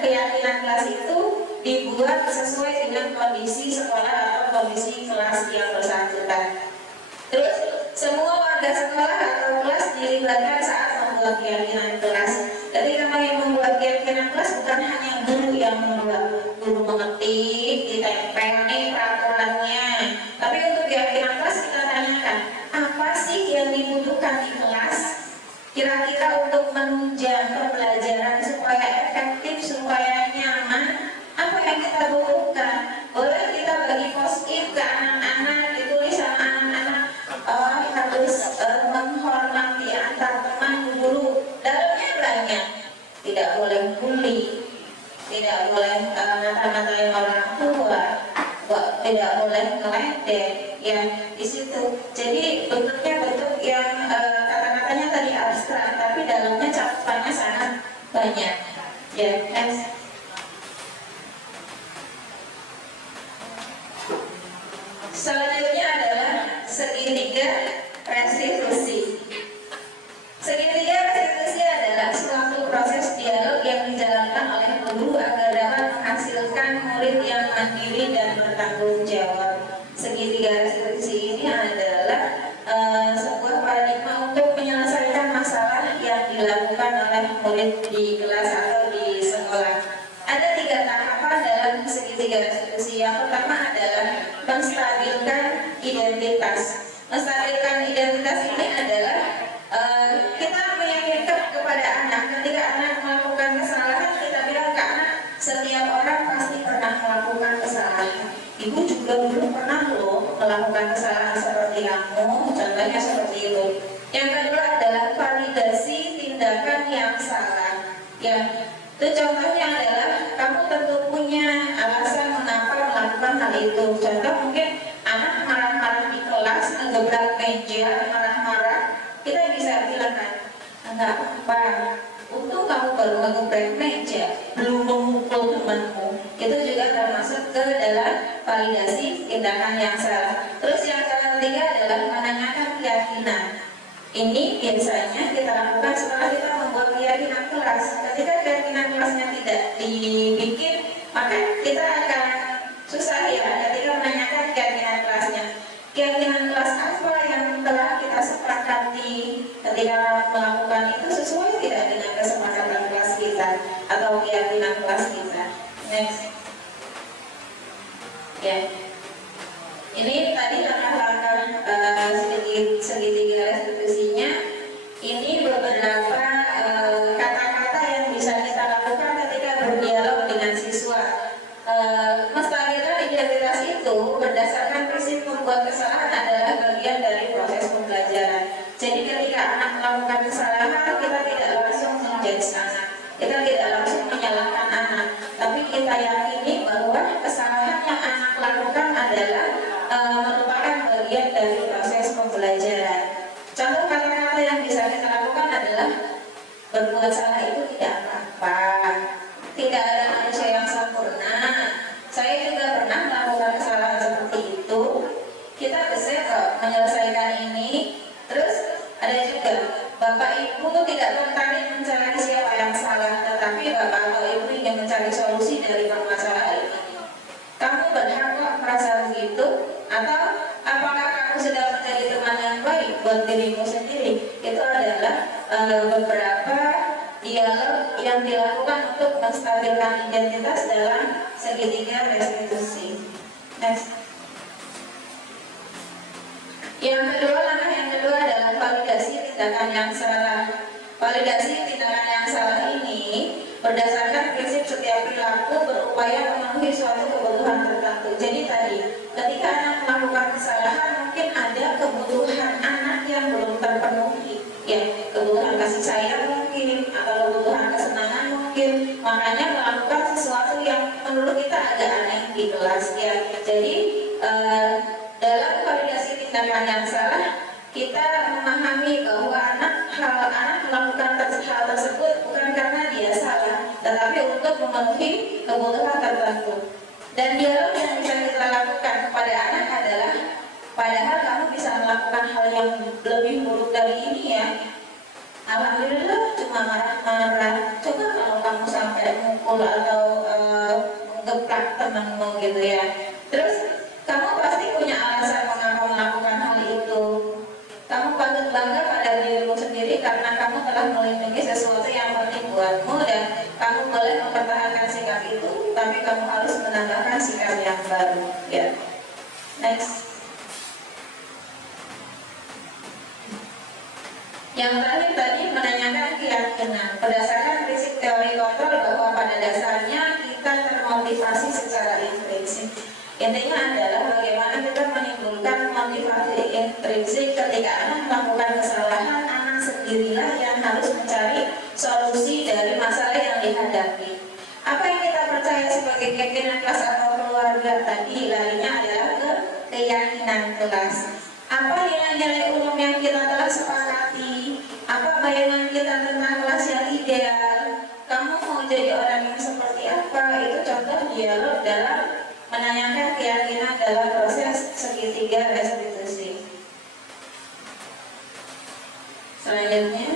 keyakinan kelas itu dibuat sesuai dengan kondisi sekolah atau kondisi kelas yang bersangkutan. Terus semua warga sekolah atau kelas dilibatkan saat membuat keyakinan kelas. Ketika kami membuat keyakinan kelas bukan hanya guru yang membuat, guru mengetik, ditempel nih peraturannya. Tapi untuk keyakinan kelas kita tanyakan, apa sih yang dibutuhkan di kelas? Kira-kira untuk menunjang pembelajaran supaya efektif, supaya nyaman, apa yang kita butuhkan? Boleh kita bagi post-it ke anak-anak, ditulis sama anak-anak, harus menghormati antar teman guru. Dalamnya banyak, tidak boleh bully, tidak boleh ngata-ngatain orang tua, tidak boleh ngeledek, ya di situ. Jadi bentuknya bentuk yang kata-katanya tadi abstrak, tapi dalamnya cakupannya sangat banyak. Ya, next. Selanjutnya adalah segitiga restitusi. Segitiga restitusi adalah suatu proses dialog yang dijalankan oleh guru agar dapat menghasilkan murid yang mandiri dan bertanggung jawab. Segitiga restitusi ini adalah sebuah paradigma untuk menyelesaikan masalah yang dilakukan oleh murid di kelas atau di sekolah. Ada 3 tahapan dalam segitiga restitusi. Yang pertama adalah menstabilkan identitas. Menstabilkan identitas ini adalah kita meyakinkan kepada anak, ketika anak melakukan kesalahan, kita bilang ke anak, setiap orang pasti pernah melakukan kesalahan. Ibu juga dulu pernah loh melakukan kesalahan seperti kamu, contohnya seperti itu. Yang kedua adalah validasi tindakan yang salah. Ya, itu contohnya adalah kamu tentu punya alasan mengapa melakukan hal itu. Contoh mungkin anak marah-marah di kelas, ngegebrak meja, marah-marah. Kita bisa bilang kan, enggak apa-apa, untung kamu baru ngegebrak meja, belum memukul temanmu. Itu juga termasuk ke dalam validasi tindakan yang salah. Terus yang ketiga adalah menanyakan keyakinan. Ini biasanya kita lakukan setelah kita membuat keyakinan kelas. Ketika keyakinan kelasnya tidak dibikin, maka kita akan susah ya ketika menanyakan keyakinan kelasnya. Keyakinan kelas apa yang telah kita sepakati sepakati ketika melakukan itu sesuai tidak dengan kesepakatan kelas kita atau keyakinan kelas kita. Next. Ya. Ini tadi langkah-langkah segitiga restitusinya. Ini beberapa kata-kata yang bisa kita lakukan ketika berdialog dengan siswa. Menstabilkan identitas itu berdasarkan prinsip membuat kesalahan adalah bagian dari proses pembelajaran. Jadi ketika anak melakukan kesalahan, kita tidak langsung menjudge anak, kita tidak langsung menyalahkan anak, tapi kita yakini bahwa kesalahan yang anak lakukan adalah merupakan bagian dari proses pembelajaran. Contoh kata-kata yang bisa kita lakukan adalah berbuat salah itu tidak apa-apa, tidak ada manusia yang sempurna. Saya juga pernah melakukan kesalahan seperti itu. Kita bisa kok menyelesaikan ini. Terus ada juga Bapak Ibu tidak tertarik mencari siapa yang salah, tetapi Bapak atau Ibu ingin mencari solusi dari permasalahan ini. Kamu berhak kok merasa begitu? Atau apakah kamu sudah menjadi teman yang baik buat dirimu sendiri? Itu adalah beberapa dialog yang dilakukan untuk menstabilkan identitas dalam segitiga restitusi. Next. Langkah yang kedua adalah validasi tindakan yang salah. Validasi tindakan yang salah ini berdasarkan prinsip setiap perilaku berupaya memenuhi suatu kebutuhan tertentu. Jadi tadi, ketika anak melakukan kesalahan, mungkin ada kebutuhan anak yang belum terpenuhi, ya, kebutuhan kasih sayang mungkin, atau kebutuhan kesenangan mungkin. Makanya melakukan sesuatu yang menurut kita agak aneh di kelas, ya. Jadi dalam validasi tindakan yang salah, kita memahami bahwa anak melakukan hal tersebut bukan karena dia salah, tetapi untuk memenuhi kebutuhan tertentu. Dan dialog yang bisa kita lakukan kepada anak adalah, padahal kamu bisa melakukan hal yang lebih buruk dari ini ya. Alhamdulillah cuma marah-marah. Coba kalau kamu sampai mukul atau menggeplak temanmu gitu ya. Terus kamu pasti punya alasan mengapa melakukan hal itu. Kamu patut bangga pada dirimu sendiri karena kamu telah melindungi sesuatu yang penting buatmu, dan kamu boleh mempertahankan sikap itu, tapi kamu harus menambahkan sikap yang baru. Ya. Next. Yang terakhir tadi menanyakan keyakinan. Berdasarkan prinsip teori kontrol bahwa pada dasarnya kita termotivasi secara intrinsik. Intinya adalah bagaimana kita menimbulkan motivasi intrinsik ketika anak melakukan kesalahan, anak sendirilah yang harus mencari solusi dari masalah yang dihadapi. Apa yang kita percaya sebagai keyakinan kelas atau keluarga tadi, larinya adalah ke keyakinan kelas. Apa nilai-nilai umum yang kita telah sepakati? Apa bayangan kita tentang kelas yang ideal? Kamu mau jadi orang yang seperti apa? Itu contoh dialog dalam menanyakan keyakinan dalam proses segitiga restitusi. Selanjutnya,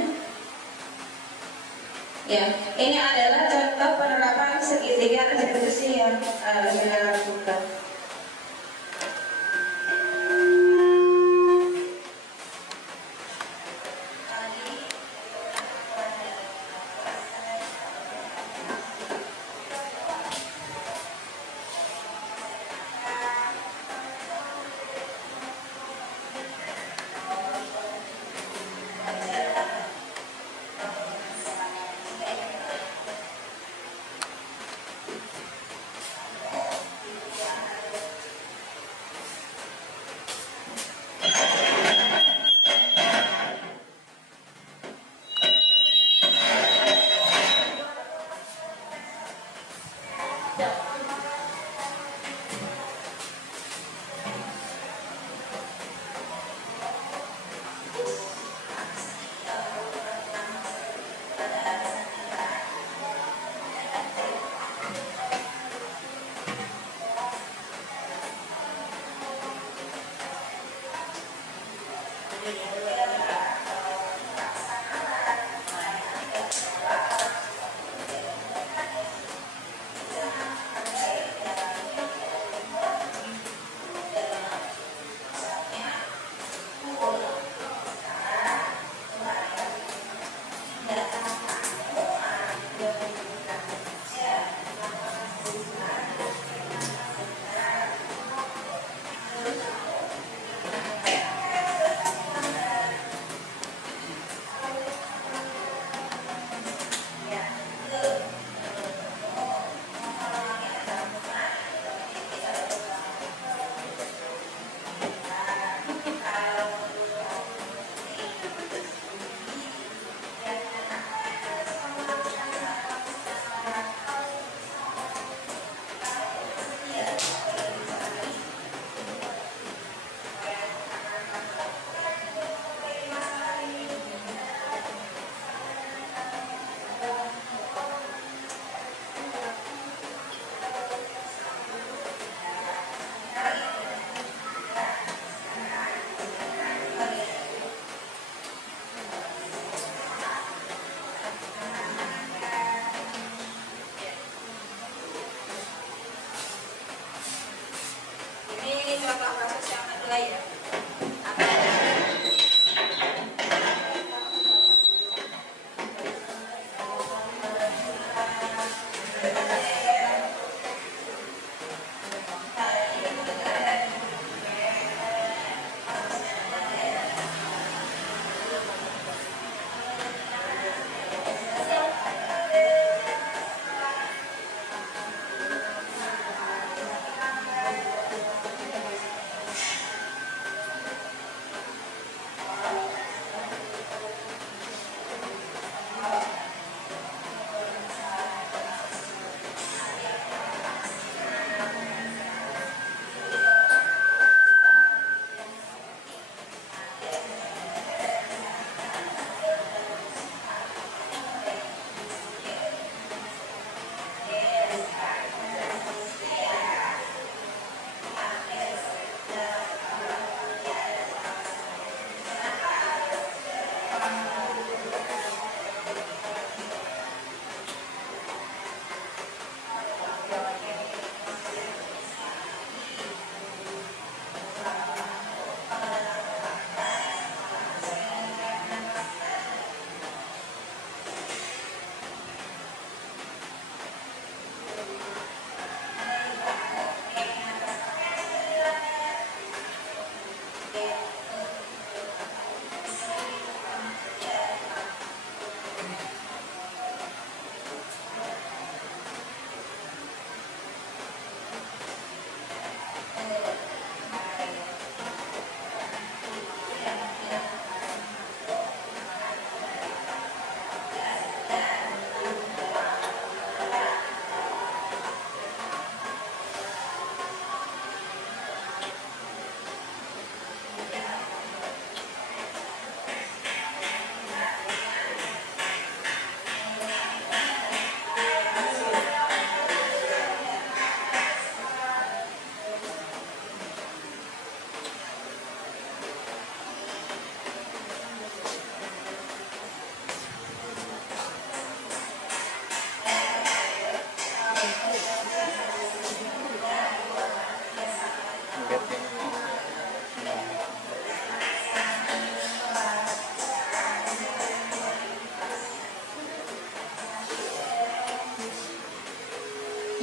ya, ini adalah contoh penerapan segitiga restitusi yang saya lakukan.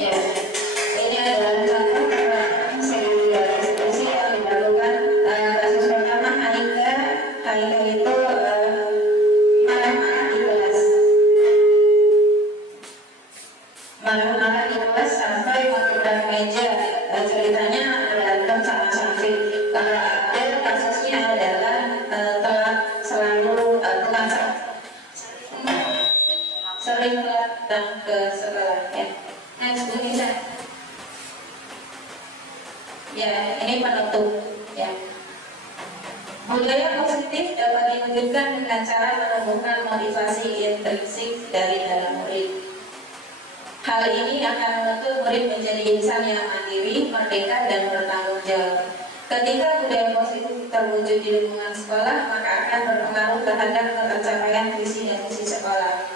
Ya, ini adalah satu seri diskusi yang dilakukan. Kasus pertama Haika itu marah-marah di kelas. Marah-marah di kelas sampai menghadap meja. Ceritanya berantem sama Safri. Kalau ada kasusnya adalah telat selalu sering datang ke sekolah. Ya. Next, Bu Nisa. Ya, ini penutup. Ya. Budaya positif dapat diwujudkan dengan cara menumbuhkan motivasi intrinsik dari dalam murid. Hal ini akan menuntut murid menjadi insan yang mandiri, merdeka, dan bertanggung jawab. Ketika budaya positif terwujud di lingkungan sekolah, maka akan berpengaruh terhadap pencapaian visi dan misi sekolah.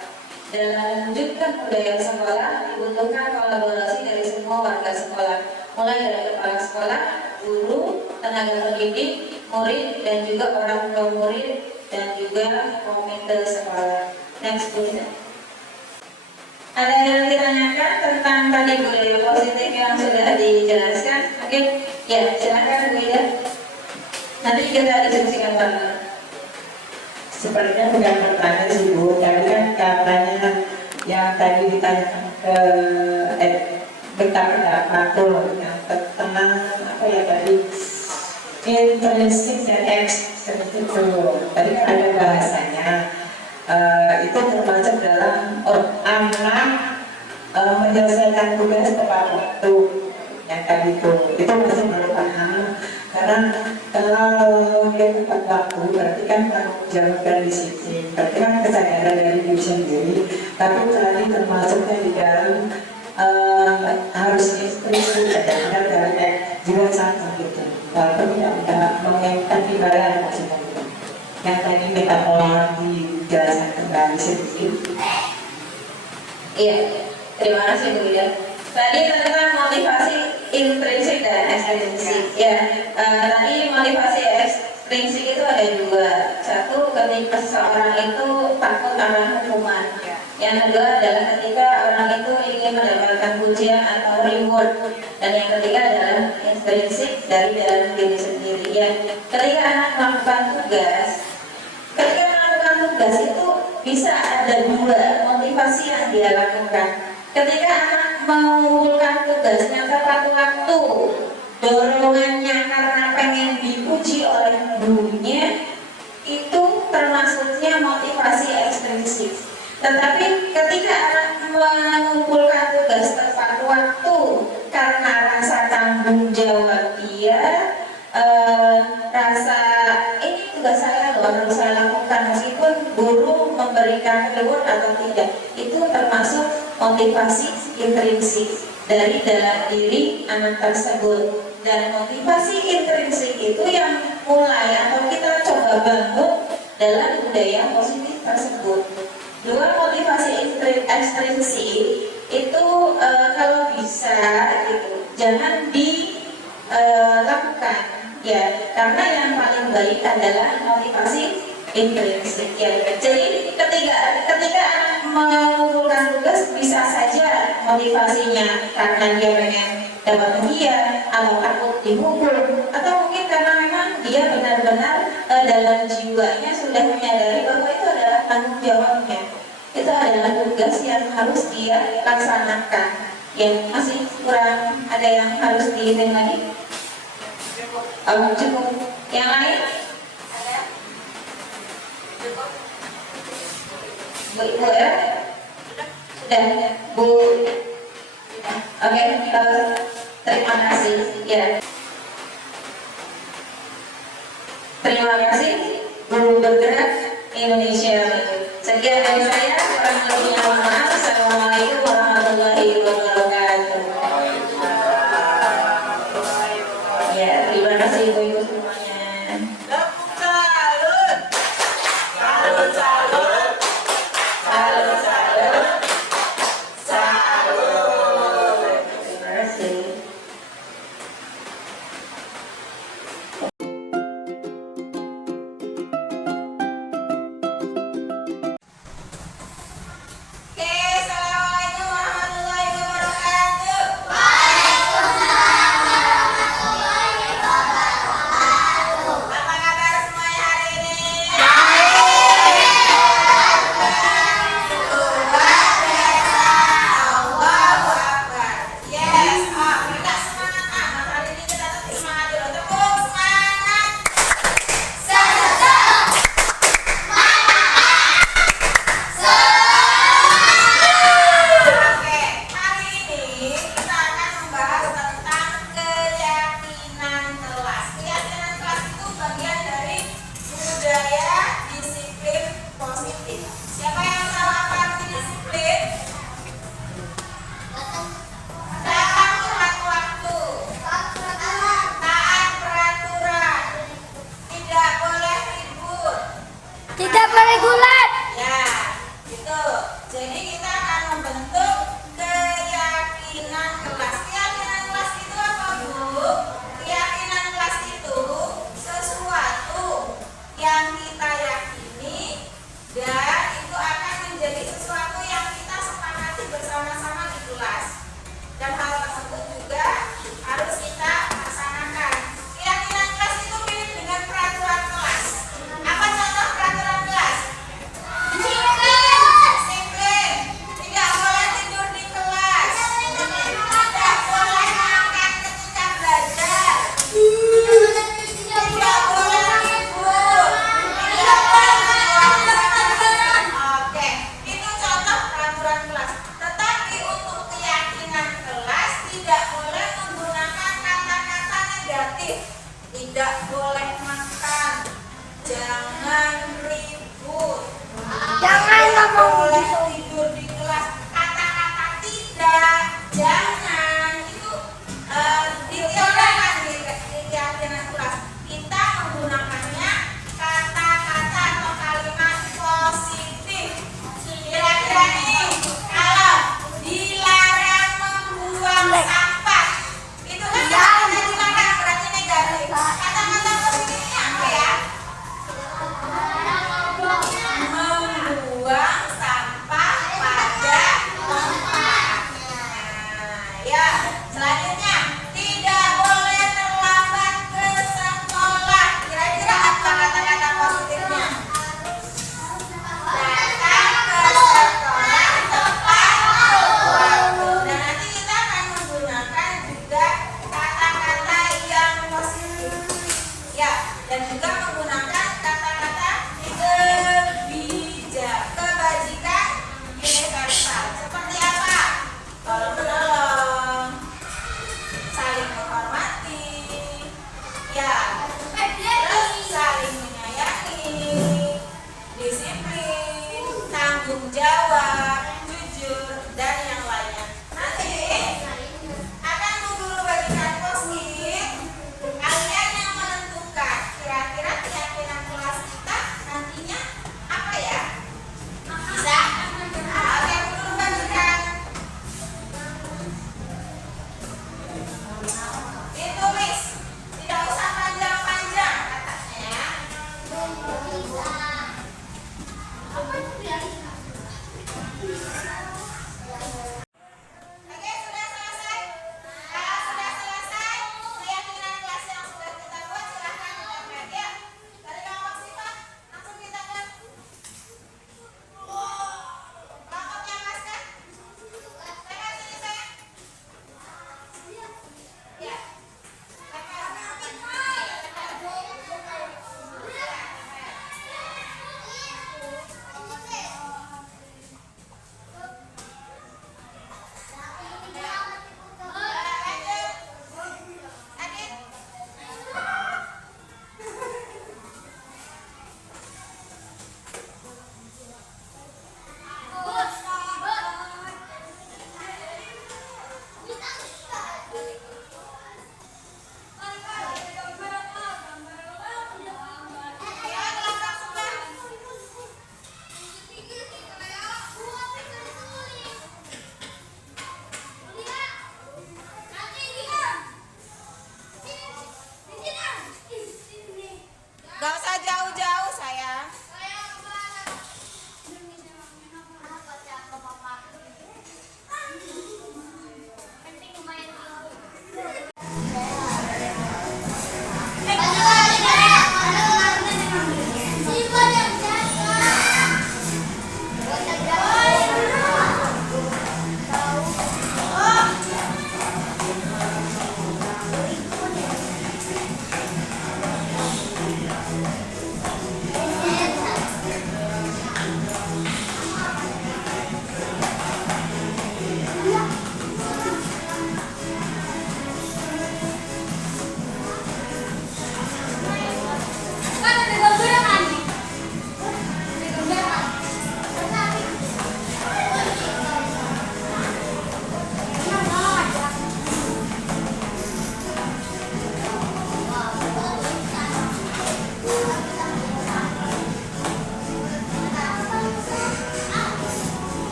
Dalam mewujudkan budaya sekolah, dibutuhkan kolaborasi dari semua warga sekolah, mulai dari kepala sekolah, guru, tenaga pendidik, murid, dan juga orang tua murid, dan juga komite sekolah. Next, please. Ada yang ditanyakan tentang tadi budaya positif yang sudah dijelaskan? Mungkin ya, silakan Bu Ida. Nanti kita diskusikan bareng. Sepertinya bukan pertanyaan sih Bu, tadi kan katanya yang tadi ditanyakan ke betapa tuh yang tentang apa ya tadi intrinsik dan ekstrinsik tuh. Tadi kan ada bahasanya itu termasuk dalam anak menyelesaikan tugas tepat waktu yang tadi itu masih belum paham karena kalau dia tepat waktu berarti kan tanggung jawab dan disiplin, berarti kan kesadaran dari diri sendiri. Tapi tadi termasuknya di dalam harus instruksi dan dari juga satu gitu, walaupun tidak menginginkan imbalan maksudnya gitu. Yang tadi minta tolong dijelaskan kembali sedikit. Iya, terima kasih Bu Ida. Tadi tentang motivasi intrinsik dan ekstrinsik. Ya, tadi motivasi ekstrinsik itu ada dua. Satu, ketika seseorang itu takut akan hukuman. Yang kedua adalah ketika orang itu ingin mendapatkan pujian atau reward. Dan yang ketiga adalah intrinsik dari dalam diri sendiri. Ya, ketika anak melakukan tugas, itu bisa ada dua motivasi yang dia lakukan. Ketika anak mengumpulkan tugasnya tepat waktu, dorongannya karena pengen dipuji oleh gurunya, itu termasuknya motivasi ekstrinsik. Tetapi ketika anak mengumpulkan tugas tepat waktu karena rasa tanggung jawab dia, rasa ini tugas saya loh harus saya lakukan meskipun guru memberikan reward atau tidak, itu termasuk motivasi intrinsik dari dalam diri anak tersebut. Dan motivasi intrinsik itu yang mulai atau kita coba bangun dalam budaya positif tersebut. Dua motivasi ekstrinsik itu kalau bisa gitu jangan dilakukan. Ya, karena yang paling baik adalah motivasi intrinsik. Ya, jadi ketika anak mengumpulkan tugas bisa saja motivasinya karena dia pengen dapat hadiah atau takut dipukul, atau mungkin karena memang dia benar-benar dalam jiwanya sudah menyadari bahwa itu adalah tanggung jawabnya, itu adalah tugas yang harus dia laksanakan. Ya, masih kurang ada yang harus dihitung lagi? Cukup. Yang lain? Ada? Cukup. Bu Ibu ya? Sudah. Bu. Oke, terima kasih. Ya. Terima kasih. Guru bergerak Indonesia. Sekian dari saya. Kurang lebihnya mohon maaf. Assalamualaikum warahmatullahi wabarakatuh. Ya, terima kasih Ibu-Ibu semuanya. Salut. Salut, salut. Salut, salut. Salut. Terima kasih. Oke,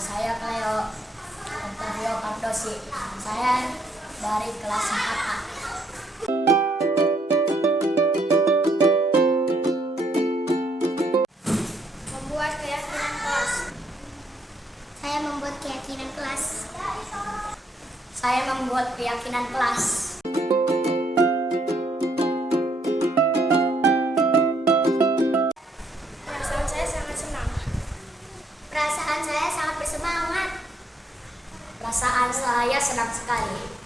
Saya Cleo Octavio Cardosi. Saya dari kelas 4A. Membuat keyakinan kelas. Saya membuat keyakinan kelas. Saya membuat keyakinan kelas. Perasaan saya sangat senang. Perasaan saya sangat bersemangat. Perasaan saya senang sekali.